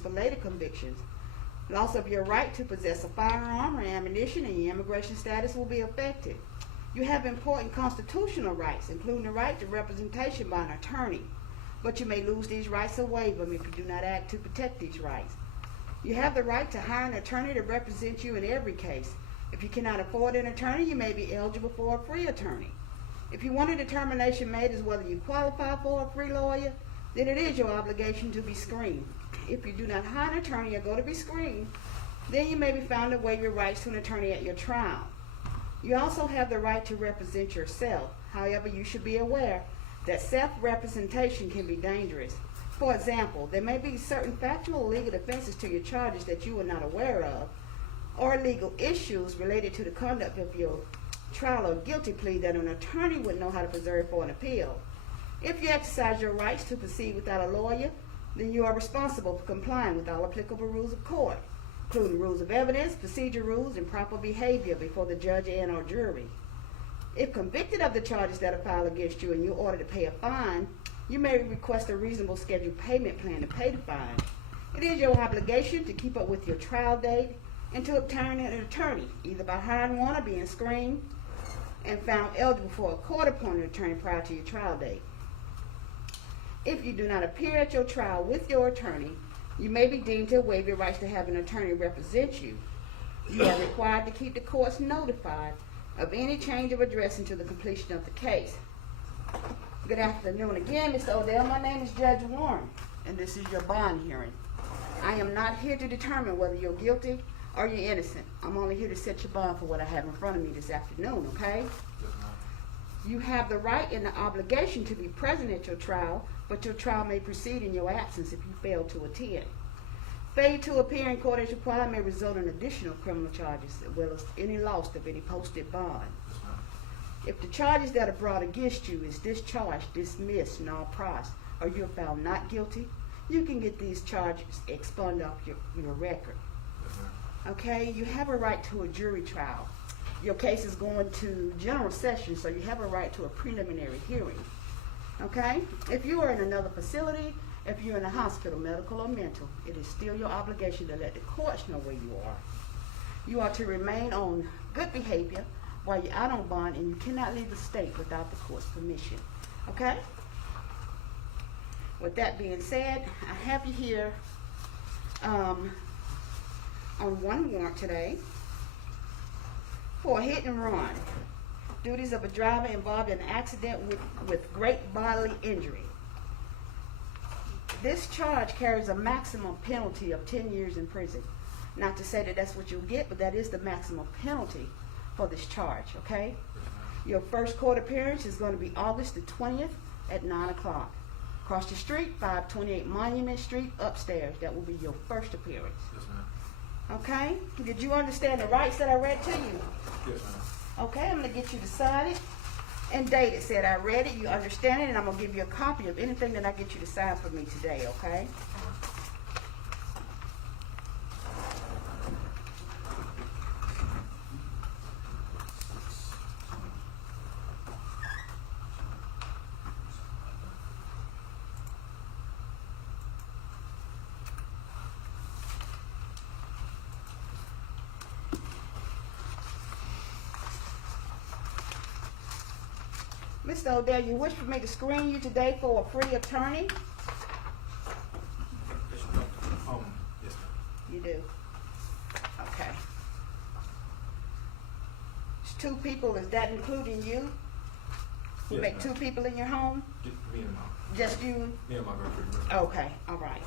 for later convictions. Loss of your right to possess a firearm or ammunition and your immigration status will be affected. You have important constitutional rights, including the right to representation by an attorney, but you may lose these rights or waive them if you do not act to protect these rights. You have the right to hire an attorney to represent you in every case. If you cannot afford an attorney, you may be eligible for a free attorney. If you want a determination made as whether you qualify for a free lawyer, then it is your obligation to be screened. If you do not hire an attorney or go to be screened, then you may be found to waive your rights to an attorney at your trial. You also have the right to represent yourself. However, you should be aware that self-representation can be dangerous. For example, there may be certain factual or legal defenses to your charges that you are not aware of, or legal issues related to the conduct of your trial or guilty plea that an attorney would know how to preserve for an appeal. If you exercise your rights to proceed without a lawyer, then you are responsible for complying with all applicable rules of court, including rules of evidence, procedure rules, and proper behavior before the judge and/or jury. If convicted of the charges that are filed against you and you're ordered to pay a fine, you may request a reasonable scheduled payment plan to pay the fine. It is your obligation to keep up with your trial date and to obtain an attorney, either by hiring one or being screened and found eligible for a court-appointed attorney prior to your trial date. If you do not appear at your trial with your attorney, you may be deemed to waive your rights to have an attorney represent you. You are required to keep the courts notified of any change of address until the completion of the case. Good afternoon again, Mr. Odell. My name is Judge Warren, and this is your bond hearing. I am not here to determine whether you're guilty or you're innocent. I'm only here to set your bond for what I have in front of me this afternoon, okay? You have the right and the obligation to be present at your trial, but your trial may proceed in your absence if you fail to attend. Failure to appear in court as required may result in additional criminal charges, as well as any loss of any posted bond. If the charges that are brought against you is discharged, dismissed, null pros, or you're found not guilty, you can get these charges expunged off your record. Okay, you have a right to a jury trial. Your case is going to general session, so you have a right to a preliminary hearing. Okay, if you are in another facility, if you're in a hospital, medical or mental, it is still your obligation to let the courts know where you are. You are to remain on good behavior while you're out on bond, and you cannot leave the state without the court's permission. Okay? With that being said, I have you here on one warrant today for a hit and run. Duties of a driver involved in an accident with great bodily injury. This charge carries a maximum penalty of 10 years in prison. Not to say that that's what you'll get, but that is the maximum penalty for this charge, okay? Your first court appearance is going to be August the 20th at 9 o'clock. Across the street, 528 Monument Street, upstairs. That will be your first appearance. Yes, ma'am. Okay? Did you understand the rights that I read to you? Yes, ma'am. Okay, I'm going to get you to sign it and date it. Said I read it, you understand it, and I'm going to give you a copy of anything that I get you to sign for me today, okay? Mr. Odell, you wish for me to screen you today for a free attorney? Yes, ma'am. You do? Okay. It's two people, is that including you? You Yes, make ma'am. two people in your home? Me and my Just you? me and my girlfriend. Okay, all right.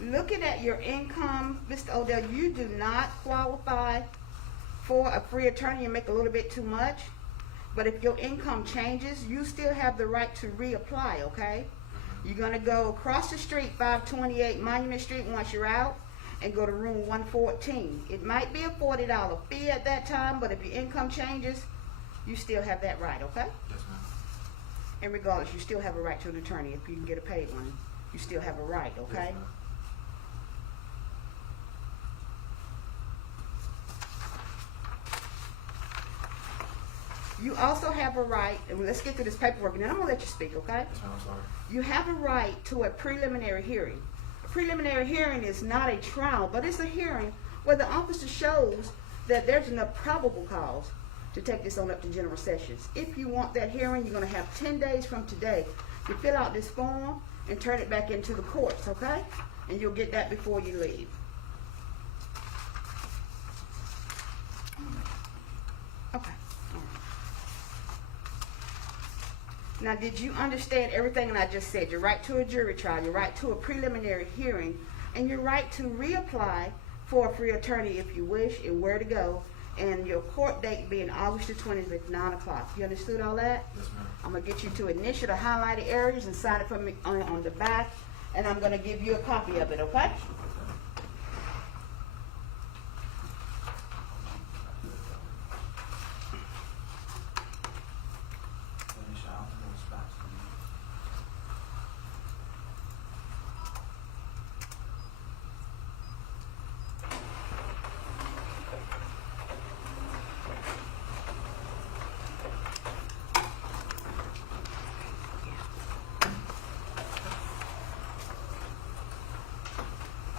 Looking at your income, Mr. Odell, you do not qualify for a free attorney and make a little bit too much. But if your income changes, you still have the right to reapply, okay? You're going to go across the street, 528 Monument Street, once you're out, and go to room 114. It might be a $40 fee at that time, but if your income changes, you still have that right, okay? Yes, ma'am. And regardless, you still have a right to an attorney. If you can get a paid one, you still have a right, okay? Yes, ma'am. You also have a right, and let's get to this paperwork, and then I'm going to let you speak, okay? Yes, ma'am, I'm sorry. You have a right to a preliminary hearing. A preliminary hearing is not a trial, but it's a hearing where the officer shows that there's enough probable cause to take this on up to general sessions. If you want that hearing, you're going to have 10 days from today. You fill out this form and turn it back into the courts, okay? And you'll get that before you leave. Okay. All right. Now, did you understand everything that I just said? Your right to a jury trial, your right to a preliminary hearing, and your right to reapply for a free attorney if you wish, and where to go, and your court date being August the 20th at 9 o'clock. You understood all that? Yes, ma'am. I'm going to get you to initial the highlighted areas and sign it for me on the back, and I'm going to give you a copy of it, okay?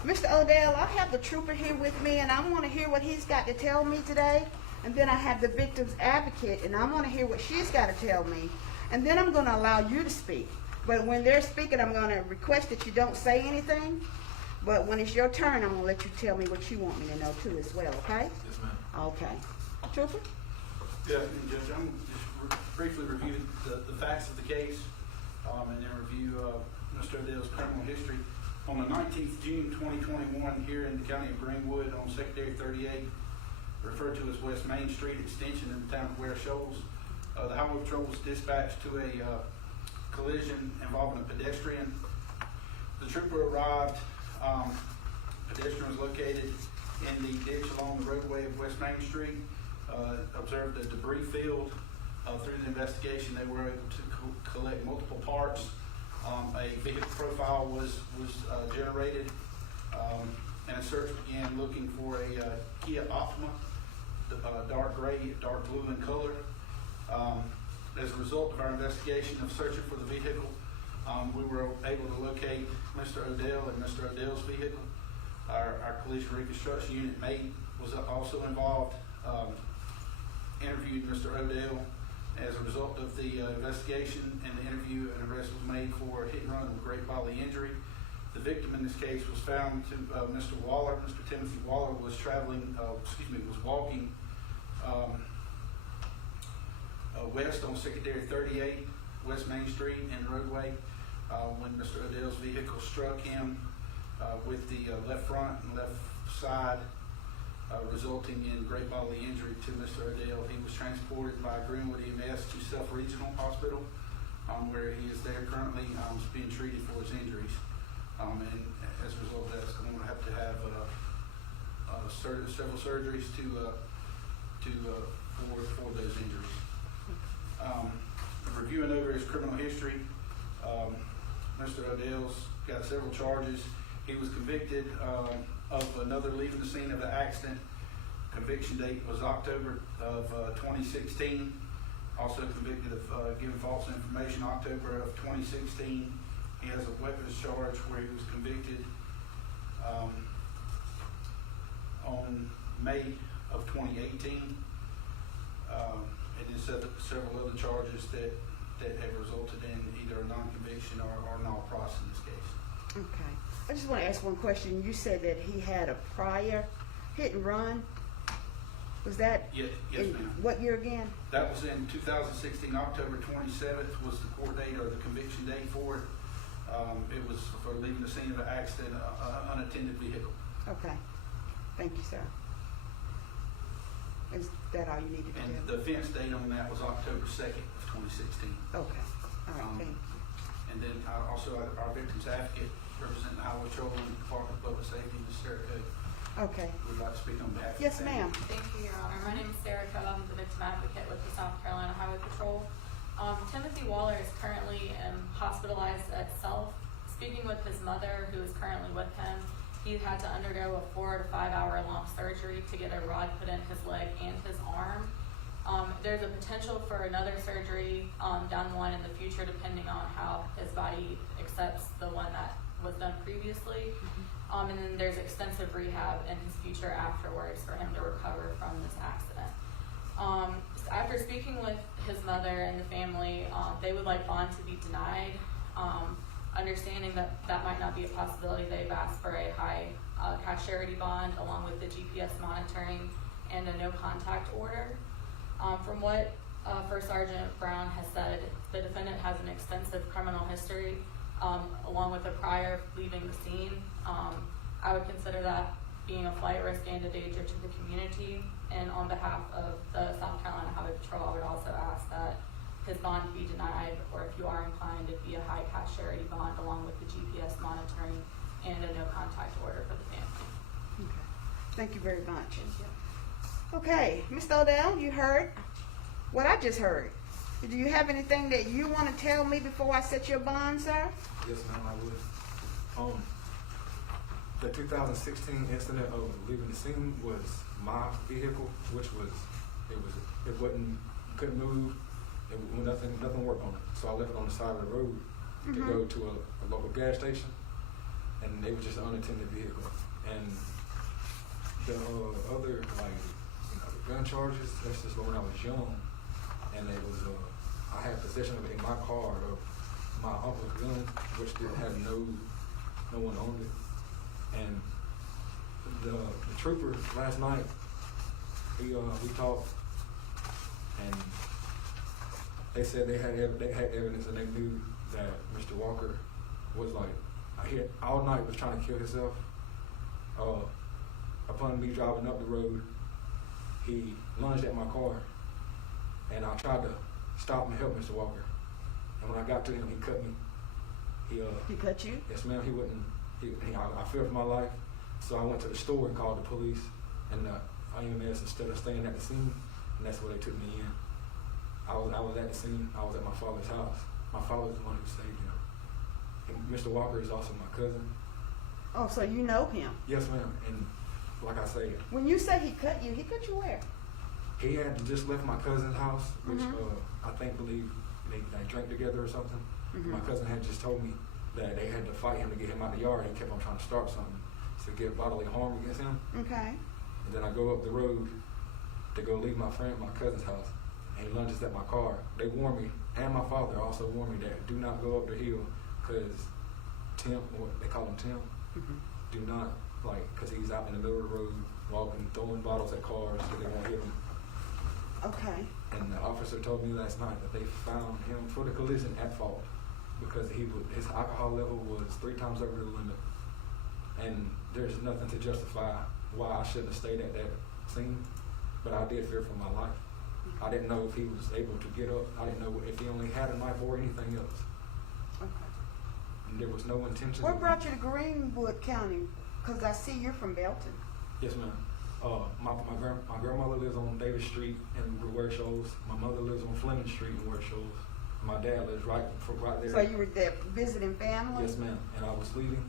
Mr. Odell, I have the trooper here with me, and I want to hear what he's got to tell me today. And then I have the victim's advocate, and I want to hear what she's got to tell me. And then I'm going to allow you to speak. But when they're speaking, I'm going to request that you don't say anything. But when it's your turn, I'm going to let you tell me what you want me to know, too, as well, okay? Yes, ma'am. Okay. Trooper? Yeah, and Judge, I'm just briefly review the facts of the case, and then review Mr. Odell's criminal history. On the 19th June 2021, here in the county of Greenwood, on Secondary 38, referred to as West Main Street Extension in the town of Ware Shoals, the Highway Patrol was dispatched to a collision involving a pedestrian. The trooper arrived. Pedestrian was located in the ditch along the roadway of West Main Street. Observed a debris field. Through the investigation, they were able to collect multiple parts. A vehicle profile was generated, and a search began looking for a Kia Optima, dark gray, dark blue in color. As a result of our investigation of searching for the vehicle, we were able to locate Mr. Odell and Mr. Odell's vehicle. Our collision reconstruction unit mate was also involved, interviewed Mr. Odell. As a result of the investigation and the interview, an arrest was made for a hit and run with great bodily injury. The victim in this case was found to Mr. Waller. Mr. Timothy Waller was was walking west on Secondary 38, West Main Street and roadway, when Mr. Odell's vehicle struck him with the left front and left side, resulting in great bodily injury to Mr. Odell. He was transported by Greenwood EMS to Self Regional Hospital, where he is there currently being treated for his injuries. And as a result of that, he's going to have several surgeries for those injuries. Reviewing over his criminal history, Mr. Odell's got several charges. He was convicted of another leaving the scene of the accident. Conviction date was October of 2016. Also convicted of giving false information, October of 2016. He has a weapons charge where he was convicted on May of 2018. And then several other charges that have resulted in either a non-conviction or non-process in this case. Okay. I just want to ask one question. You said that he had a prior hit and run. Was that Yes, in ma'am. what year again? That was in 2016, October 27th was the court date or the conviction date for it. It was for leaving the scene of an accident, unattended vehicle. Okay. Thank you, sir. Is that all you needed to And do? the offense date on that was October 2nd of 2016. Okay. All right. Thank you. And then also our victim's advocate, representing the Highway Patrol and the Department of Public Safety, Ms. Sarah Coe, Okay. would like to speak on behalf of the Yes, family. ma'am. Thank you, Your Honor. My name is Sarah Coe. I'm the victim advocate with the South Carolina Highway Patrol. Timothy Waller is currently hospitalized itself. Speaking with his mother, who is currently with him, he had to undergo a 4 to 5 hour long surgery to get a rod put in his leg and his arm. There's a potential for another surgery down the line in the future, depending on how his body accepts the one that was done previously. And then there's extensive rehab in his future afterwards for him to recover from this accident. After speaking with his mother and the family, they would like bond to be denied. Understanding that that might not be a possibility, they've asked for a high cash surety bond along with the GPS monitoring and a no contact order. From what First Sergeant Brown has said, the defendant has an extensive criminal history along with a prior leaving the scene. I would consider that being a flight risk and a danger to the community. And on behalf of the South Carolina Highway Patrol, I would also ask that his bond be denied, or if you are inclined, it be a high cash surety bond along with the GPS monitoring and a no contact order for the family. Okay. Thank you very much. Okay, Mr. Odell, you heard what I just heard. Do you have anything that you want to tell me before I set your bond, sir? Yes, ma'am, I would. The 2016 incident of leaving the scene was my vehicle, which it couldn't move. Nothing worked on it. So I left it on the side of the road to go to a local gas station, and it was just an unattended vehicle. And the other, the gun charges, that's just when I was young, and it was I had possession of it in my car of my uncle's gun, which didn't have no one owned it. And the trooper last night, we talked, and they said they had evidence, and they knew that Mr. Walker was all night was trying to kill himself. Upon me driving up the road, he lunged at my car, and I tried to stop and help Mr. Walker. And when I got to him, he cut me. He cut you? Yes, ma'am. He wouldn't. I feared for my life, so I went to the store and called the police. And EMS, instead of staying at the scene, and that's where they took me in. I was at the scene. I was at my father's house. My father was the one who saved him. And Mr. Walker is also my cousin. Oh, so you know him? Yes, ma'am. And like I say, when you say he cut you where? He had just left my cousin's house, which I believe they drank together or something. My cousin had just told me that they had to fight him to get him out of the yard. He kept on trying to start something to get bodily harm against him. Okay. And then I go up the road to go leave my cousin's house, and he lunges at my car. They warned me, and my father also warned me that do not go up the hill, because Tim, or they call him Tim, do not, because he's out in the middle of the road, walking, throwing bottles at cars so they won't hit him. Okay. And the officer told me last night that they found him for the collision at fault because his alcohol level was 3 times over the limit. And there's nothing to justify why I shouldn't have stayed at that scene, but I did fear for my life. I didn't know if he was able to get up. I didn't know if he only had a knife or anything else. Okay. And there was no intention. What brought you to Greenwood County? Because I see you're from Belton. Yes, ma'am. My grandmother lives on Davis Street in Ware Shoals. My mother lives on Fleming Street in Ware Shoals. My dad lives right there. So you were there visiting family? Yes, ma'am. And I was leaving,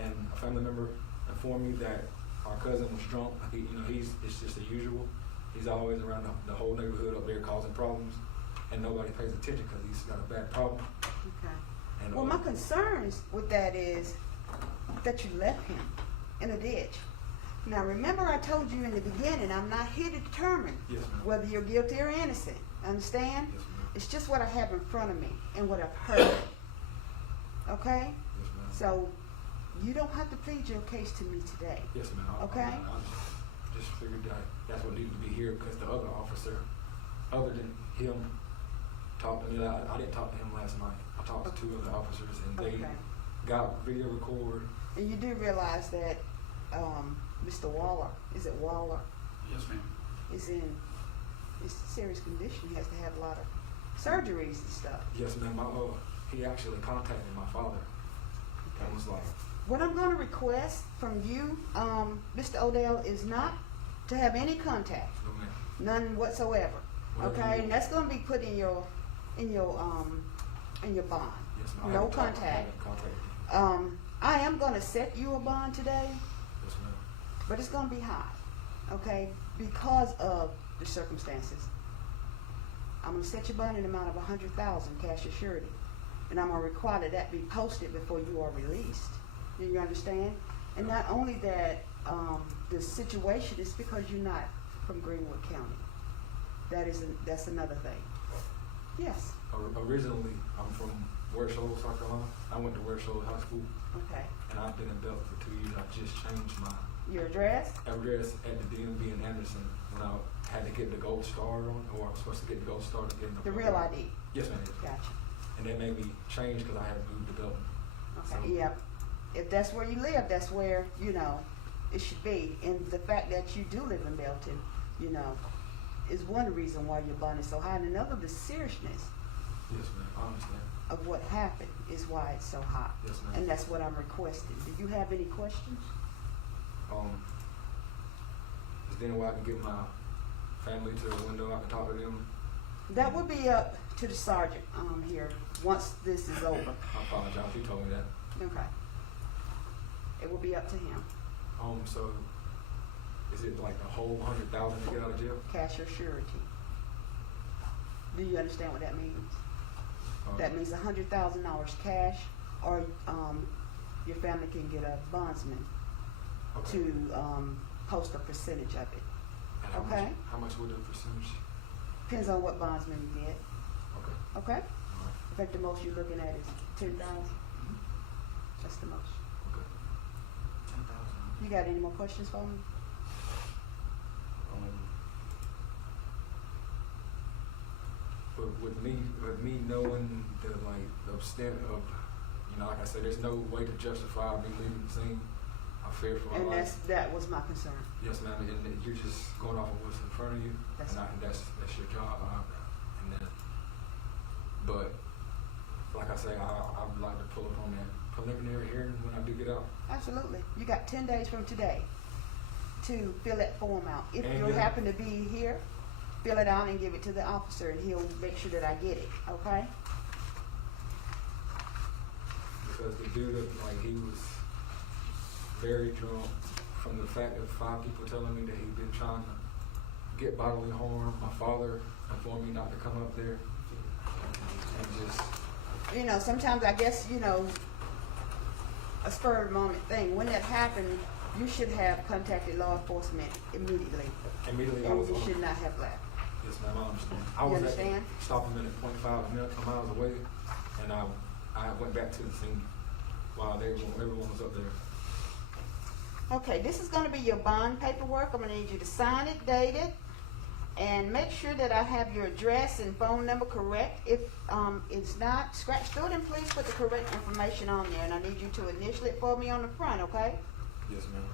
and a family member informed me that our cousin was drunk. It's just the usual. He's always around the whole neighborhood up there causing problems, and nobody pays attention because he's got a bad problem. Okay. And, well, my concerns with that is that you left him in a ditch. Now, remember I told you in the beginning, I'm not here to determine whether you're guilty or innocent. Understand? Yes, ma'am. It's just what I have in front of me and what I've heard. Okay? Yes, ma'am. So, you don't have to plead your case to me today. Yes, ma'am. Okay? I just figured that's what needed to be here because the other officer, other than him, talked to me. I didn't talk to him last night. I talked to 2 other officers, and they got video record. And you do realize that Mr. Waller, is it Waller? Yes, ma'am. Is in serious condition. He has to have a lot of surgeries and stuff. Yes, ma'am. He actually contacted my father and was like, what I'm going to request from you, Mr. Odell, is not to have any contact. no, ma'am. None whatsoever. Whatever Okay? you- And that's going to be put in your in your bond. Yes, ma'am. I No haven't talked- I contact. haven't contacted. I am gonna set you a bond today, Yes, ma'am. but it's gonna be high, okay? Because of the circumstances. I'm gonna set your bond in the amount of 100,000 cash or surety, and I'm gonna require that that be posted before you are released. Do you understand? And not only that, the situation is because you're not from Greenwood County. That's another thing. Yes. Originally, I'm from Ware Shoals, South Carolina. I went to Ware Shoals High School, Okay. and I've been in Belton for 2 years. I just changed my Your address? address at the DMV in Anderson when I had to get the gold star on, or I was supposed to get the gold star to get in The real ID. Yes, ma'am. Gotcha. And that made me change because I had moved to Belton. Okay. So- Yeah. If that's where you live, that's where, it should be. And the fact that you do live in Belton, is one reason why your bond is so high. And another, the seriousness Yes, ma'am. I understand. of what happened is why it's so high. Yes, ma'am. And that's what I'm requesting. Do you have any questions? Is there any way I can get my family to the window? I can talk to them. That would be up to the sergeant here once this is over. I apologize. He told me that. Okay. It will be up to him. So is it like the whole 100,000 to get out of jail? Cash or surety. Do you understand what that means? That means $100,000 cash, or your family can get a bondsman Okay. to post a percentage of it. And how okay. Much, how much would the percentage? Depends on what bondsman you get. Okay. Okay? All right. I think the most you're looking at is 10,000. That's the most. Okay. 10,000. You got any more questions for me? But with me knowing the extent of, like I said, there's no way to justify me leaving the scene. I fear for my And life. that was my concern. Yes, ma'am. And you're just going off of what's in front of you, That's and that's your job. But like I say, I would like to pull up on that preliminary hearing when I do get out. Absolutely. You got 10 days from today to fill that form out. If And you then- happen to be here, fill it out and give it to the officer, and he'll make sure that I get it. Okay? Because the dude, he was very drunk from the fact of 5 people telling me that he'd been trying to get bodily harm. My father informed me not to come up there. And just, sometimes I guess, a spur of the moment thing. When that happened, you should have contacted law enforcement immediately. immediately I And was you on. should not have left. Yes, ma'am, I understand. I You was understand? at stopping him at 0.5 miles away, and I went back to the scene while everyone was up there. Okay, this is going to be your bond paperwork. I'm going to need you to sign it, date it, and make sure that I have your address and phone number correct. If it's not, scratch through it and please put the correct information on there. And I need you to initial it for me on the front, okay? Yes, ma'am.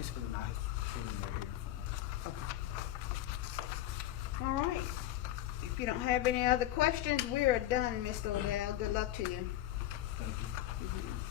It's been nice being here. All right. If you don't have any other questions, we are done, Mr. Odell. Good luck to you. Thank you. Mhm.